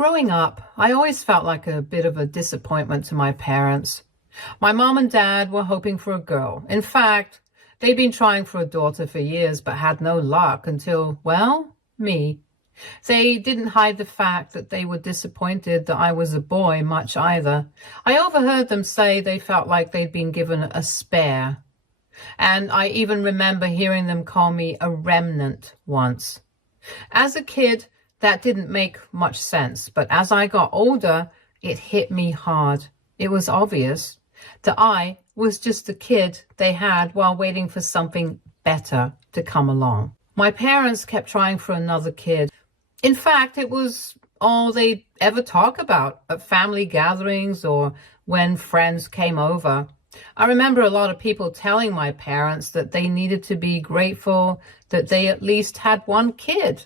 Growing up, I always felt like a bit of a disappointment to my parents. My mom and dad were hoping for a girl. In fact, they'd been trying for a daughter for years but had no luck until, well, me. They didn't hide the fact that they were disappointed that I was a boy much either. I overheard them say they felt like they'd been given a spare. And I even remember hearing them call me a remnant once. As a kid, that didn't make much sense, but as I got older, it hit me hard. It was obvious that I was just the kid they had while waiting for something better to come along. My parents kept trying for another kid. In fact, it was all they'd ever talk about at family gatherings or when friends came over. I remember a lot of people telling my parents that they needed to be grateful that they at least had one kid.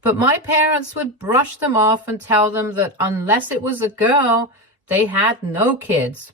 But my parents would brush them off and tell them that unless it was a girl, they had no kids.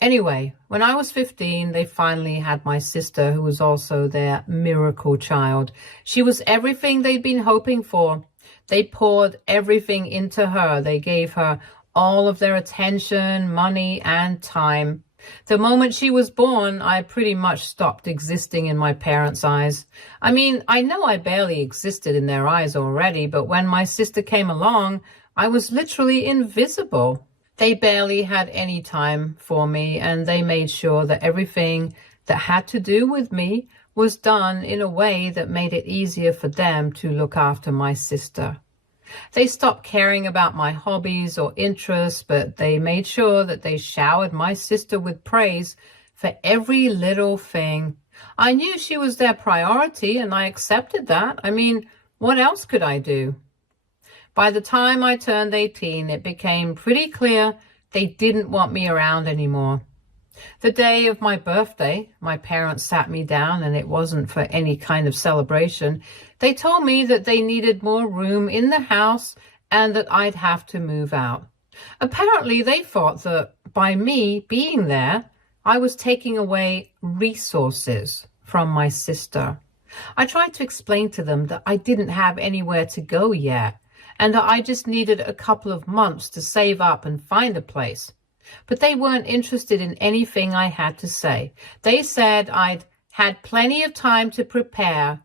Anyway, when I was 15, they finally had my sister, who was also their miracle child. She was everything they'd been hoping for. They poured everything into her. They gave her all of their attention, money, and time. The moment she was born, I pretty much stopped existing in my parents' eyes. I mean, I know I barely existed in their eyes already, but when my sister came along, I was literally invisible. They barely had any time for me, and they made sure that everything that had to do with me was done in a way that made it easier for them to look after my sister. They stopped caring about my hobbies or interests, but they made sure that they showered my sister with praise for every little thing. I knew she was their priority, and I accepted that. I mean, what else could I do? By the time I turned 18, it became pretty clear they didn't want me around anymore. The day of my birthday, my parents sat me down, and it wasn't for any kind of celebration. They told me that they needed more room in the house and that I'd have to move out. Apparently, they thought that by me being there, I was taking away resources from my sister. I tried to explain to them that I didn't have anywhere to go yet, and that I just needed a couple of months to save up and find a place. But they weren't interested in anything I had to say. They said I'd had plenty of time to prepare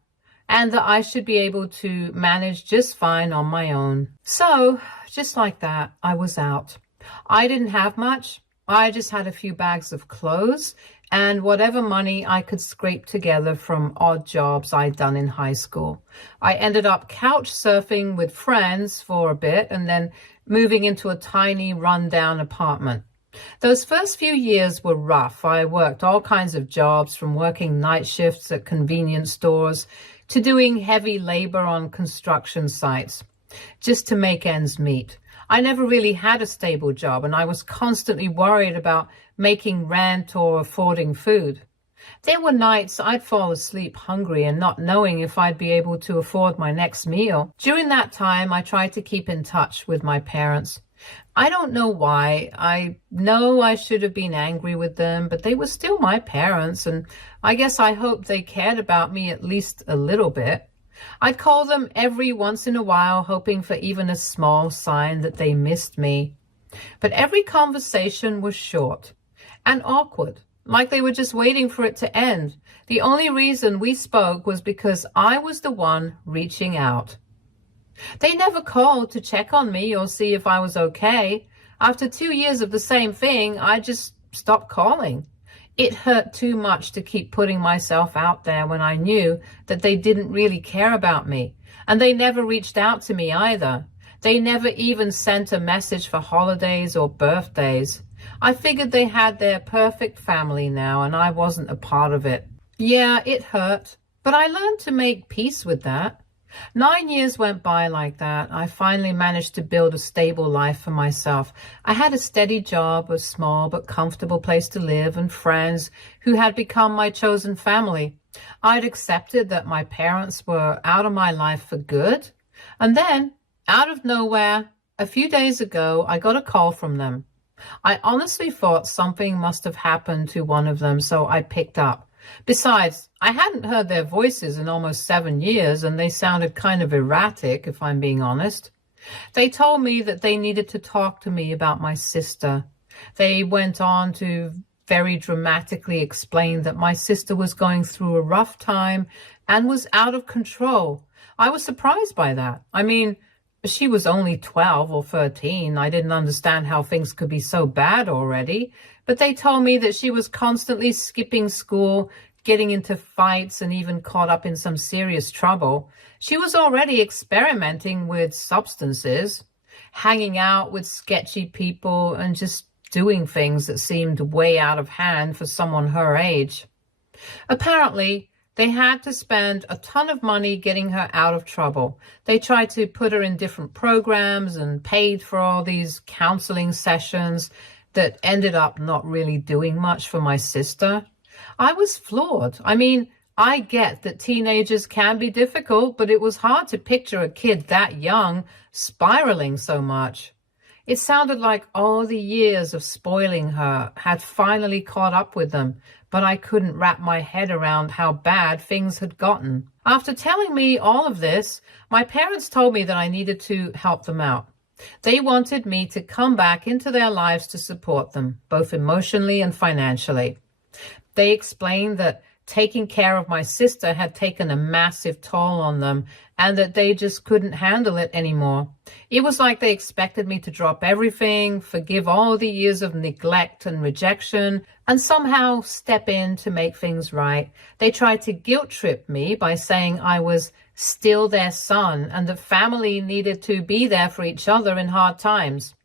and that I should be able to manage just fine on my own. So, just like that, I was out. I didn't have much. I just had a few bags of clothes and whatever money I could scrape together from odd jobs I'd done in high school. I ended up couch surfing with friends for a bit and then moving into a tiny rundown apartment. Those first few years were rough. I worked all kinds of jobs, from working night shifts at convenience stores to doing heavy labor on construction sites, just to make ends meet. I never really had a stable job, and I was constantly worried about making rent or affording food. There were nights I'd fall asleep hungry and not knowing if I'd be able to afford my next meal. During that time, I tried to keep in touch with my parents. I don't know why. I know I should have been angry with them, but they were still my parents, and I guess I hoped they cared about me at least a little bit. I'd call them every once in a while, hoping for even a small sign that they missed me. But every conversation was short and awkward, like they were just waiting for it to end. The only reason we spoke was because I was the one reaching out. They never called to check on me or see if I was okay. After 2 years of the same thing, I just stopped calling. It hurt too much to keep putting myself out there when I knew that they didn't really care about me. And they never reached out to me either. They never even sent a message for holidays or birthdays. I figured they had their perfect family now, and I wasn't a part of it. Yeah, it hurt, but I learned to make peace with that. 9 years went by like that. I finally managed to build a stable life for myself. I had a steady job, a small but comfortable place to live, and friends who had become my chosen family. I'd accepted that my parents were out of my life for good. And then, out of nowhere, a few days ago, I got a call from them. I honestly thought something must have happened to one of them, so I picked up. Besides, I hadn't heard their voices in almost 7 years, and they sounded kind of erratic, if I'm being honest. They told me that they needed to talk to me about my sister. They went on to very dramatically explain that my sister was going through a rough time and was out of control. I was surprised by that. I mean, she was only 12 or 13. I didn't understand how things could be so bad already. But they told me that she was constantly skipping school, getting into fights, and even caught up in some serious trouble. She was already experimenting with substances, hanging out with sketchy people, and just doing things that seemed way out of hand for someone her age. Apparently, they had to spend a ton of money getting her out of trouble. They tried to put her in different programs and paid for all these counseling sessions that ended up not really doing much for my sister. I was floored. I mean, I get that teenagers can be difficult, but it was hard to picture a kid that young spiraling so much. It sounded like all the years of spoiling her had finally caught up with them, but I couldn't wrap my head around how bad things had gotten. After telling me all of this, my parents told me that I needed to help them out. They wanted me to come back into their lives to support them, both emotionally and financially. They explained that taking care of my sister had taken a massive toll on them and that they just couldn't handle it anymore. It was like they expected me to drop everything, forgive all the years of neglect and rejection, and somehow step in to make things right. They tried to guilt trip me by saying I was still their son and that family needed to be there for each other in hard times.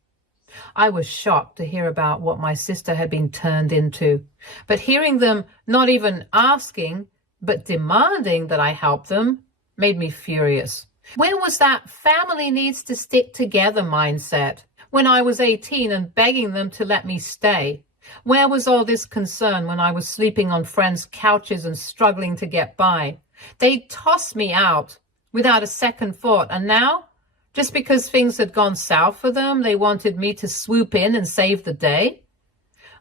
I was shocked to hear about what my sister had been turned into, but hearing them not even asking, but demanding that I help them made me furious. Where was that family needs to stick together mindset when I was 18 and begging them to let me stay? Where was all this concern when I was sleeping on friends' couches and struggling to get by? They tossed me out without a second thought, and now, just because things had gone south for them, they wanted me to swoop in and save the day?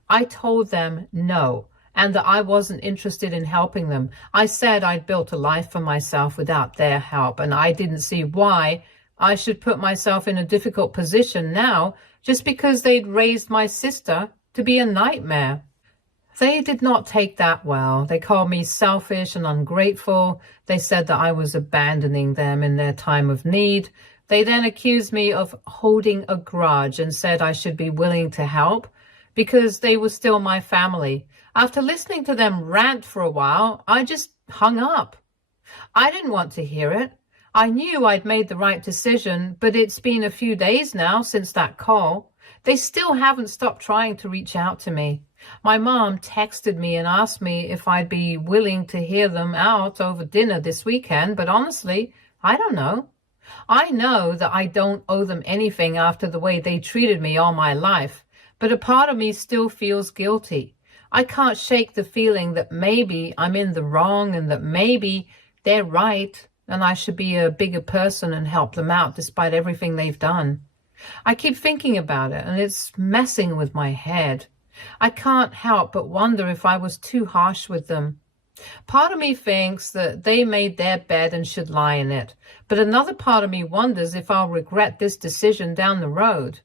I told them no, and that I wasn't interested in helping them. I said I'd built a life for myself without their help, and I didn't see why I should put myself in a difficult position now just because they'd raised my sister to be a nightmare. They did not take that well. They called me selfish and ungrateful. They said that I was abandoning them in their time of need. They then accused me of holding a grudge and said I should be willing to help because they were still my family. After listening to them rant for a while, I just hung up. I didn't want to hear it. I knew I'd made the right decision, but it's been a few days now since that call. They still haven't stopped trying to reach out to me. My mom texted me and asked me if I'd be willing to hear them out over dinner this weekend, but honestly, I don't know. I know that I don't owe them anything after the way they treated me all my life, but a part of me still feels guilty. I can't shake the feeling that maybe I'm in the wrong and that maybe they're right and I should be a bigger person and help them out despite everything they've done. I keep thinking about it and it's messing with my head. I can't help but wonder if I was too harsh with them. Part of me thinks that they made their bed and should lie in it, but another part of me wonders if I'll regret this decision down the road.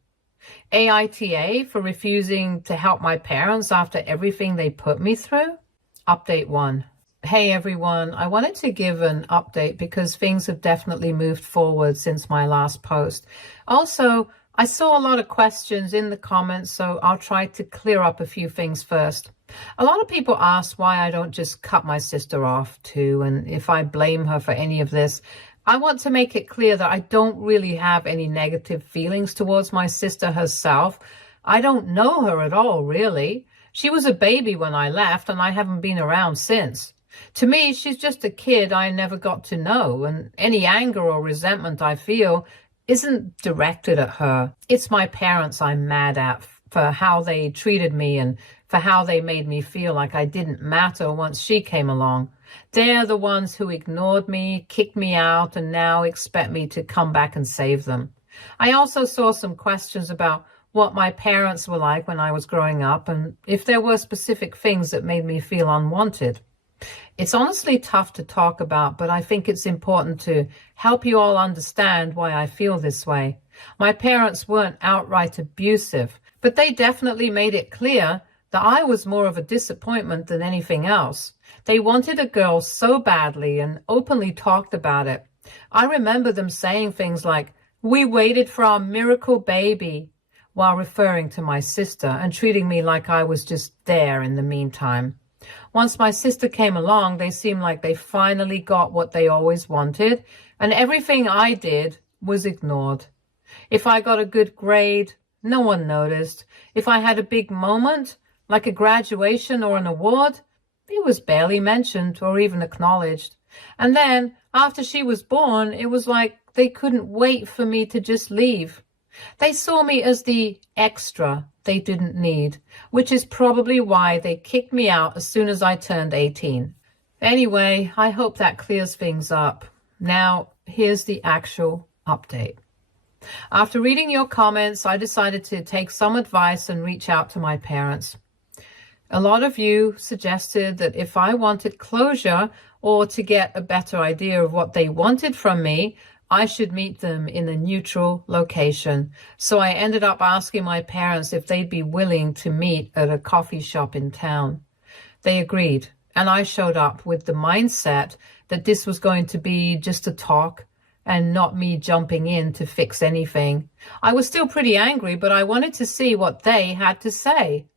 AITA for refusing to help my parents after everything they put me through? Update 1. Hey everyone, I wanted to give an update because things have definitely moved forward since my last post. Also, I saw a lot of questions in the comments, so I'll try to clear up a few things first. A lot of people ask why I don't just cut my sister off too, and if I blame her for any of this. I want to make it clear that I don't really have any negative feelings towards my sister herself. I don't know her at all, really. She was a baby when I left, and I haven't been around since. To me, she's just a kid I never got to know, and any anger or resentment I feel isn't directed at her. It's my parents I'm mad at for how they treated me and for how they made me feel like I didn't matter once she came along. They're the ones who ignored me, kicked me out, and now expect me to come back and save them. I also saw some questions about what my parents were like when I was growing up and if there were specific things that made me feel unwanted. It's honestly tough to talk about, but I think it's important to help you all understand why I feel this way. My parents weren't outright abusive, but they definitely made it clear that I was more of a disappointment than anything else. They wanted a girl so badly and openly talked about it. I remember them saying things like, "We waited for our miracle baby," while referring to my sister and treating me like I was just there in the meantime. Once my sister came along, they seemed like they finally got what they always wanted, and everything I did was ignored. If I got a good grade, no one noticed. If I had a big moment, like a graduation or an award, it was barely mentioned or even acknowledged. And then, after she was born, it was like they couldn't wait for me to just leave. They saw me as the extra they didn't need, which is probably why they kicked me out as soon as I turned 18. Anyway, I hope that clears things up. Now, here's the actual update. After reading your comments, I decided to take some advice and reach out to my parents. A lot of you suggested that if I wanted closure or to get a better idea of what they wanted from me, I should meet them in a neutral location. So I ended up asking my parents if they'd be willing to meet at a coffee shop in town. They agreed, and I showed up with the mindset that this was going to be just a talk and not me jumping in to fix anything. I was still pretty angry, but I wanted to see what they had to say.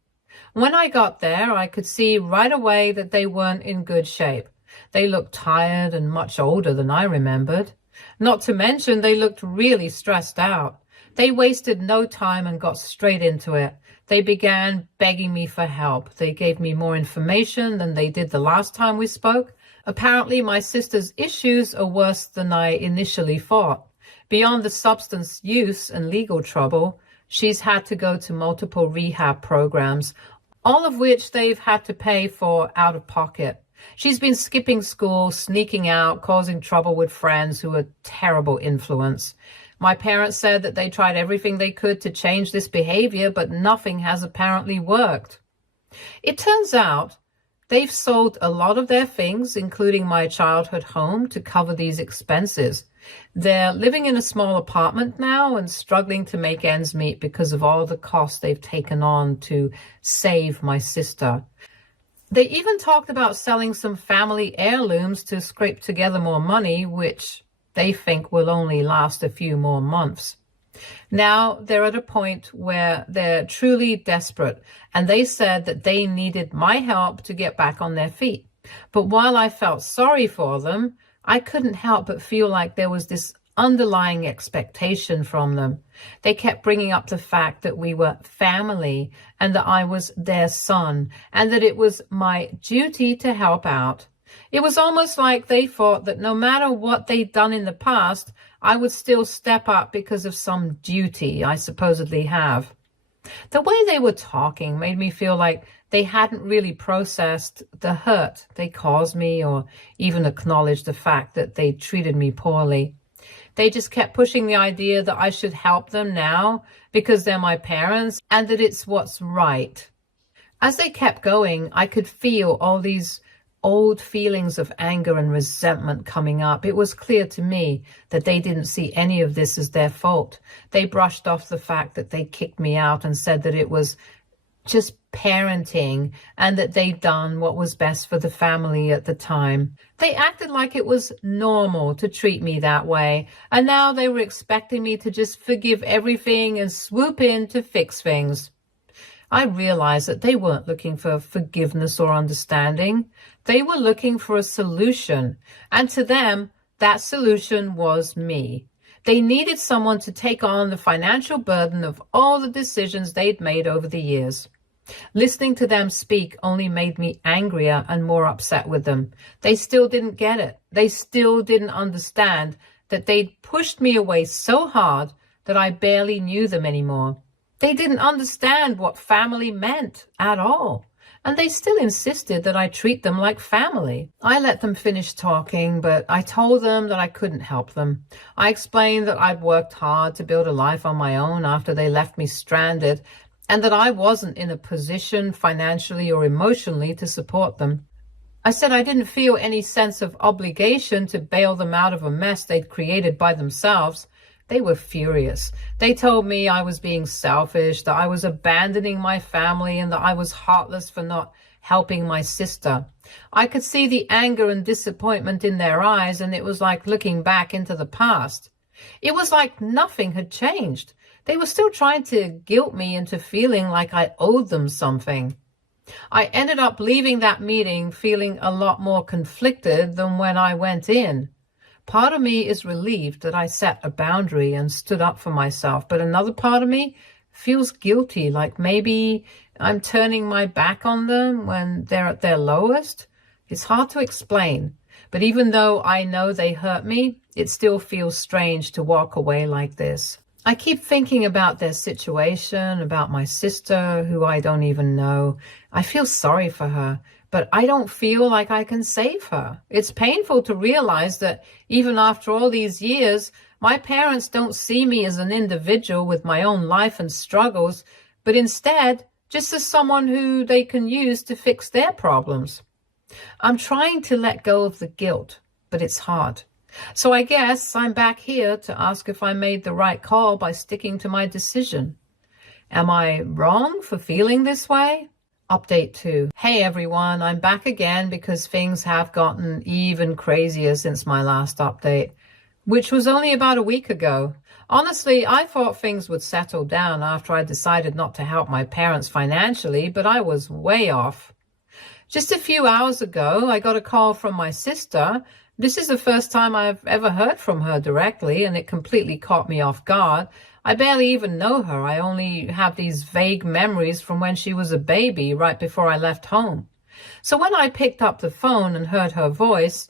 When I got there, I could see right away that they weren't in good shape. They looked tired and much older than I remembered. Not to mention, they looked really stressed out. They wasted no time and got straight into it. They began begging me for help. They gave me more information than they did the last time we spoke. Apparently, my sister's issues are worse than I initially thought. Beyond the substance use and legal trouble, she's had to go to multiple rehab programs, all of which they've had to pay for out of pocket. She's been skipping school, sneaking out, causing trouble with friends who are terrible influence. My parents said that they tried everything they could to change this behavior, but nothing has apparently worked. It turns out they've sold a lot of their things, including my childhood home, to cover these expenses. They're living in a small apartment now and struggling to make ends meet because of all the costs they've taken on to save my sister. They even talked about selling some family heirlooms to scrape together more money, which they think will only last a few more months. Now they're at a point where they're truly desperate, and they said that they needed my help to get back on their feet. But while I felt sorry for them, I couldn't help but feel like there was this underlying expectation from them. They kept bringing up the fact that we were family and that I was their son and that it was my duty to help out. It was almost like they thought that no matter what they'd done in the past, I would still step up because of some duty I supposedly have. The way they were talking made me feel like they hadn't really processed the hurt they caused me or even acknowledged the fact that they treated me poorly. They just kept pushing the idea that I should help them now because they're my parents and that it's what's right. As they kept going, I could feel all these old feelings of anger and resentment coming up. It was clear to me that they didn't see any of this as their fault. They brushed off the fact that they kicked me out and said that it was just parenting and that they'd done what was best for the family at the time. They acted like it was normal to treat me that way, and now they were expecting me to just forgive everything and swoop in to fix things. I realized that they weren't looking for forgiveness or understanding. They were looking for a solution, and to them, that solution was me. They needed someone to take on the financial burden of all the decisions they'd made over the years. Listening to them speak only made me angrier and more upset with them. They still didn't get it. They still didn't understand that they'd pushed me away so hard that I barely knew them anymore. They didn't understand what family meant at all, and they still insisted that I treat them like family. I let them finish talking, but I told them that I couldn't help them. I explained that I'd worked hard to build a life on my own after they left me stranded, and that I wasn't in a position financially or emotionally to support them. I said I didn't feel any sense of obligation to bail them out of a mess they'd created by themselves, They were furious. They told me I was being selfish, that I was abandoning my family, and that I was heartless for not helping my sister. I could see the anger and disappointment in their eyes, and it was like looking back into the past. It was like nothing had changed. They were still trying to guilt me into feeling like I owed them something. I ended up leaving that meeting feeling a lot more conflicted than when I went in. Part of me is relieved that I set a boundary and stood up for myself, but another part of me feels guilty, like maybe I'm turning my back on them when they're at their lowest. It's hard to explain, but even though I know they hurt me, it still feels strange to walk away like this. I keep thinking about their situation, about my sister, who I don't even know. I feel sorry for her, but I don't feel like I can save her. It's painful to realize that even after all these years, my parents don't see me as an individual with my own life and struggles, but instead just as someone who they can use to fix their problems. I'm trying to let go of the guilt, but it's hard. So I guess I'm back here to ask if I made the right call by sticking to my decision. Am I wrong for feeling this way? Update 2. Hey everyone, I'm back again because things have gotten even crazier since my last update, which was only about a week ago. Honestly, I thought things would settle down after I decided not to help my parents financially, but I was way off. Just a few hours ago, I got a call from my sister. This is the first time I've ever heard from her directly, and it completely caught me off guard. I barely even know her. I only have these vague memories from when she was a baby, right before I left home. So when I picked up the phone and heard her voice,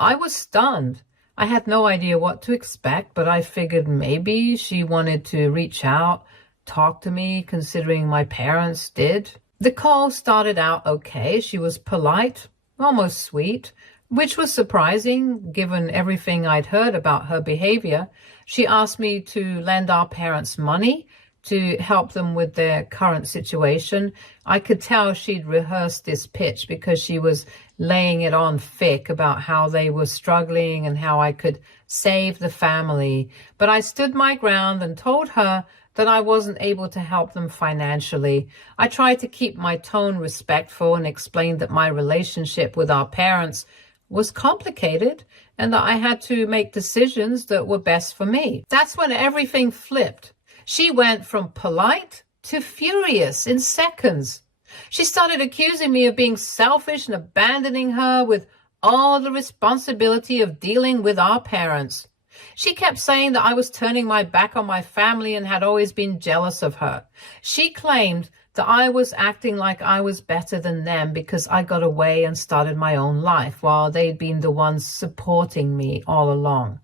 I was stunned. I had no idea what to expect, but I figured maybe she wanted to reach out, talk to me, considering my parents did. The call started out okay. She was polite, almost sweet, which was surprising given everything I'd heard about her behavior. She asked me to lend our parents money to help them with their current situation. I could tell she'd rehearsed this pitch because she was laying it on thick about how they were struggling and how I could save the family. But I stood my ground and told her that I wasn't able to help them financially. I tried to keep my tone respectful and explained that my relationship with our parents was complicated and that I had to make decisions that were best for me. That's when everything flipped. She went from polite to furious in seconds. She started accusing me of being selfish and abandoning her with all the responsibility of dealing with our parents. She kept saying that I was turning my back on my family and had always been jealous of her. She claimed that I was acting like I was better than them because I got away and started my own life while they'd been the ones supporting me all along.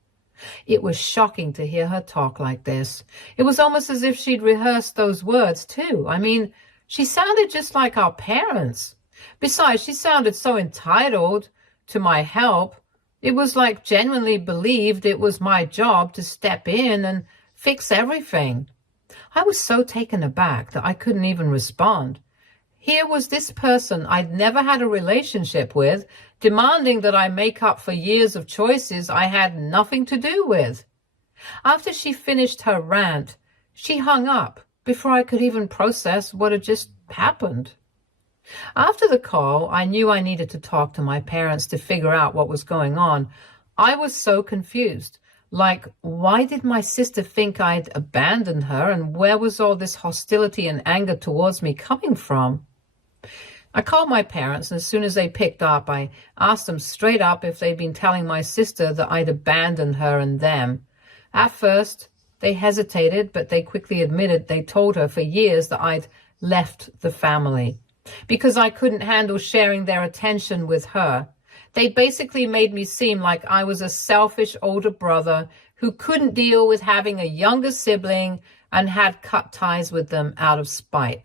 It was shocking to hear her talk like this. It was almost as if she'd rehearsed those words too. I mean, she sounded just like our parents. Besides, she sounded so entitled to my help. It was like genuinely believed it was my job to step in and fix everything. I was so taken aback that I couldn't even respond. Here was this person I'd never had a relationship with, demanding that I make up for years of choices I had nothing to do with. After she finished her rant, she hung up before I could even process what had just happened. After the call, I knew I needed to talk to my parents to figure out what was going on. I was so confused. Like, why did my sister think I'd abandoned her, and where was all this hostility and anger towards me coming from? I called my parents, and as soon as they picked up, I asked them straight up if they'd been telling my sister that I'd abandoned her and them. At first, they hesitated, but they quickly admitted they told her for years that I'd left the family because I couldn't handle sharing their attention with her. They basically made me seem like I was a selfish older brother who couldn't deal with having a younger sibling and had cut ties with them out of spite.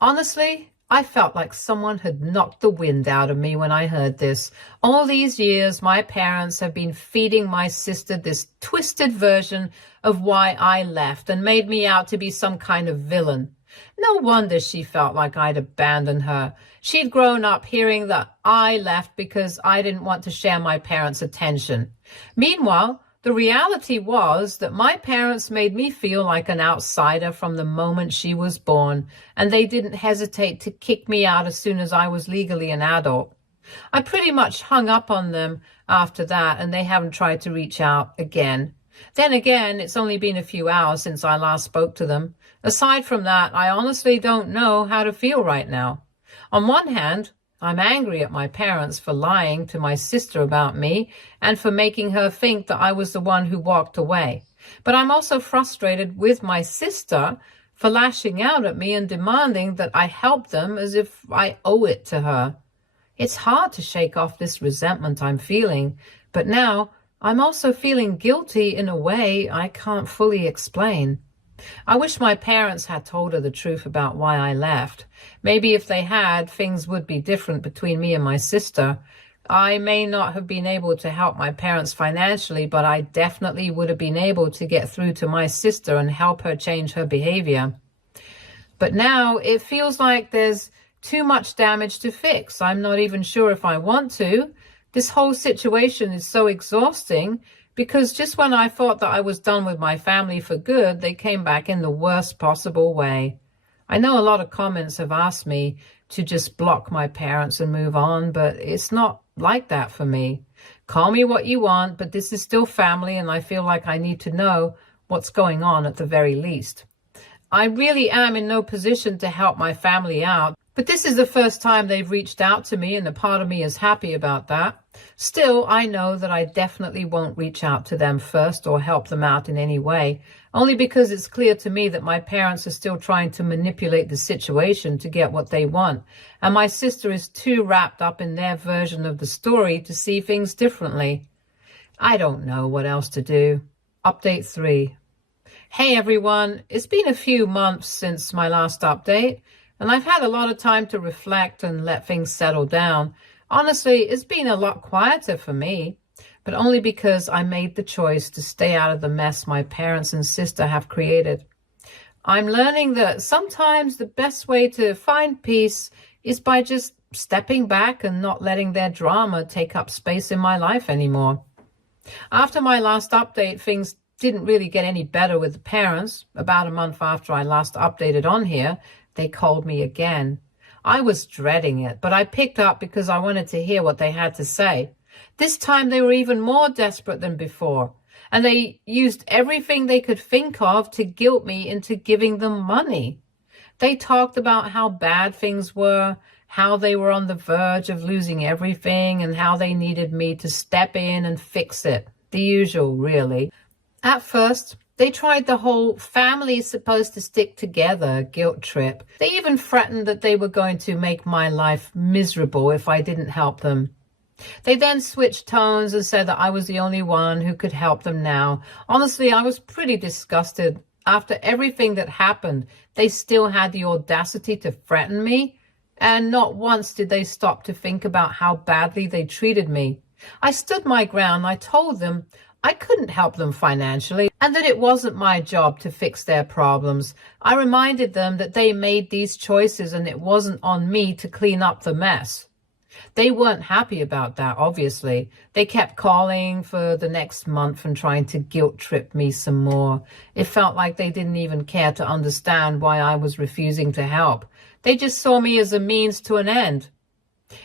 Honestly, I felt like someone had knocked the wind out of me when I heard this. All these years, my parents have been feeding my sister this twisted version of why I left and made me out to be some kind of villain. No wonder she felt like I'd abandoned her. She'd grown up hearing that I left because I didn't want to share my parents' attention. Meanwhile, The reality was that my parents made me feel like an outsider from the moment she was born, and they didn't hesitate to kick me out as soon as I was legally an adult. I pretty much hung up on them after that, and they haven't tried to reach out again. Then again, it's only been a few hours since I last spoke to them. Aside from that, I honestly don't know how to feel right now. On one hand, I'm angry at my parents for lying to my sister about me and for making her think that I was the one who walked away. But I'm also frustrated with my sister for lashing out at me and demanding that I help them as if I owe it to her. It's hard to shake off this resentment I'm feeling, but now I'm also feeling guilty in a way I can't fully explain. I wish my parents had told her the truth about why I left. Maybe if they had, things would be different between me and my sister. I may not have been able to help my parents financially, but I definitely would have been able to get through to my sister and help her change her behavior. But now it feels like there's too much damage to fix. I'm not even sure if I want to. This whole situation is so exhausting because just when I thought that I was done with my family for good, they came back in the worst possible way. I know a lot of comments have asked me to just block my parents and move on, but it's not like that for me. Call me what you want, but this is still family, and I feel like I need to know what's going on at the very least. I really am in no position to help my family out, but this is the first time they've reached out to me, and a part of me is happy about that. Still, I know that I definitely won't reach out to them first or help them out in any way, only because it's clear to me that my parents are still trying to manipulate the situation to get what they want, and my sister is too wrapped up in their version of the story to see things differently. I don't know what else to do. Update 3. Hey everyone, it's been a few months since my last update, and I've had a lot of time to reflect and let things settle down. Honestly, it's been a lot quieter for me, but only because I made the choice to stay out of the mess my parents and sister have created. I'm learning that sometimes the best way to find peace is by just stepping back and not letting their drama take up space in my life anymore. After my last update, things didn't really get any better with the parents. About a month after I last updated on here, they called me again. I was dreading it, but I picked up because I wanted to hear what they had to say. This time they were even more desperate than before, and they used everything they could think of to guilt me into giving them money. They talked about how bad things were, how they were on the verge of losing everything, and how they needed me to step in and fix it. The usual, really. At first, they tried the whole family is supposed to stick together guilt trip. They even threatened that they were going to make my life miserable if I didn't help them. They then switched tones and said that I was the only one who could help them now. Honestly, I was pretty disgusted. After everything that happened, they still had the audacity to threaten me, and not once did they stop to think about how badly they treated me. I stood my ground. I told them I couldn't help them financially and that it wasn't my job to fix their problems. I reminded them that they made these choices and it wasn't on me to clean up the mess. They weren't happy about that, obviously. They kept calling for the next month and trying to guilt trip me some more. It felt like they didn't even care to understand why I was refusing to help. They just saw me as a means to an end.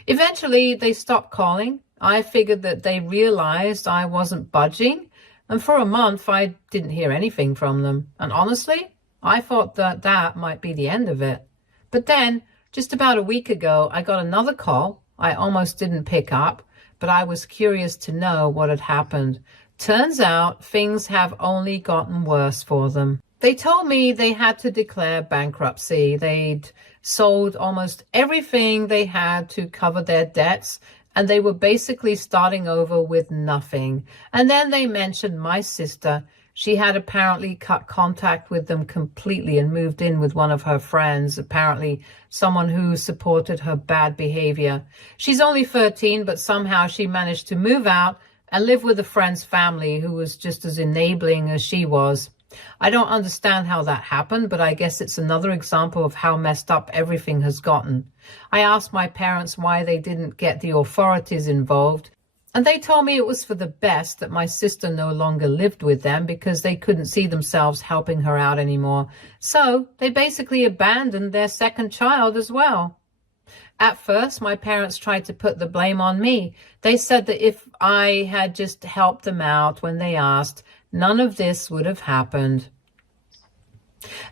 Eventually, they stopped calling. I figured that they realized I wasn't budging, and for a month I didn't hear anything from them. And honestly, I thought that that might be the end of it. But then, just about a week ago, I got another call. I almost didn't pick up, but I was curious to know what had happened. Turns out things have only gotten worse for them. They told me they had to declare bankruptcy. They'd sold almost everything they had to cover their debts, and they were basically starting over with nothing. And then they mentioned my sister. She had apparently cut contact with them completely and moved in with one of her friends, apparently someone who supported her bad behavior. She's only 13, but somehow she managed to move out and live with a friend's family who was just as enabling as she was. I don't understand how that happened, but I guess it's another example of how messed up everything has gotten. I asked my parents why they didn't get the authorities involved. And they told me it was for the best that my sister no longer lived with them because they couldn't see themselves helping her out anymore. So they basically abandoned their second child as well. At first, my parents tried to put the blame on me. They said that if I had just helped them out when they asked, none of this would have happened.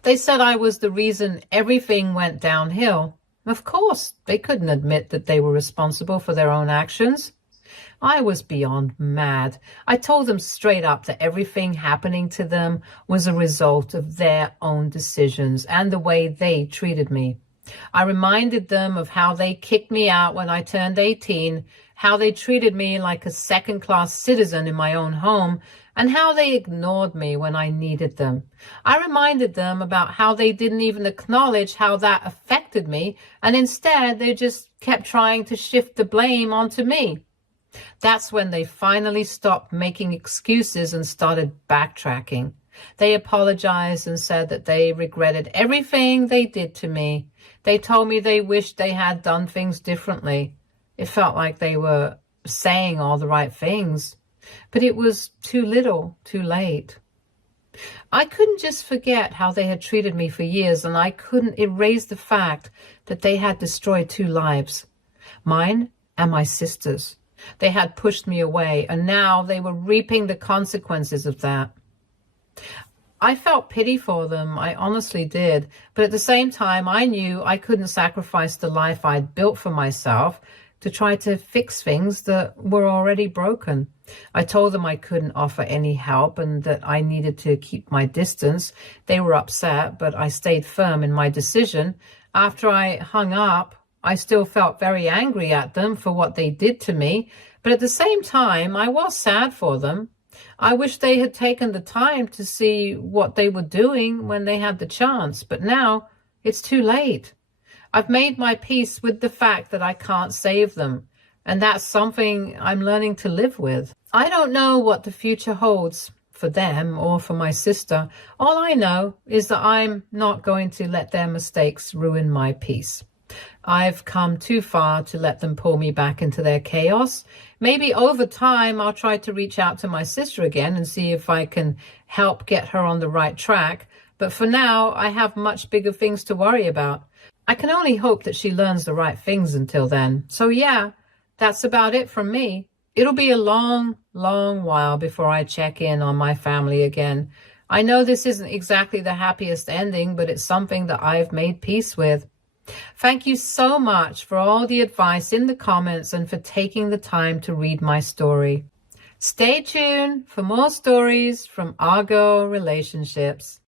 They said I was the reason everything went downhill. Of course, they couldn't admit that they were responsible for their own actions. I was beyond mad. I told them straight up that everything happening to them was a result of their own decisions and the way they treated me. I reminded them of how they kicked me out when I turned 18, how they treated me like a second-class citizen in my own home, and how they ignored me when I needed them. I reminded them about how they didn't even acknowledge how that affected me, and instead they just kept trying to shift the blame onto me. That's when they finally stopped making excuses and started backtracking. They apologized and said that they regretted everything they did to me. They told me they wished they had done things differently. It felt like they were saying all the right things, but it was too little, too late. I couldn't just forget how they had treated me for years, and I couldn't erase the fact that they had destroyed 2 lives, mine and my sister's. They had pushed me away, and now they were reaping the consequences of that. I felt pity for them, I honestly did, but at the same time I knew I couldn't sacrifice the life I'd built for myself to try to fix things that were already broken. I told them I couldn't offer any help and that I needed to keep my distance. They were upset, but I stayed firm in my decision. After I hung up, I still felt very angry at them for what they did to me, but at the same time, I was sad for them. I wish they had taken the time to see what they were doing when they had the chance, but now it's too late. I've made my peace with the fact that I can't save them, and that's something I'm learning to live with. I don't know what the future holds for them or for my sister. All I know is that I'm not going to let their mistakes ruin my peace. I've come too far to let them pull me back into their chaos. Maybe over time I'll try to reach out to my sister again and see if I can help get her on the right track. But for now, I have much bigger things to worry about. I can only hope that she learns the right things until then. So yeah, that's about it from me. It'll be a long, long while before I check in on my family again. I know this isn't exactly the happiest ending, but it's something that I've made peace with. Thank you so much for all the advice in the comments and for taking the time to read my story. Stay tuned for more stories from Argo Relationships.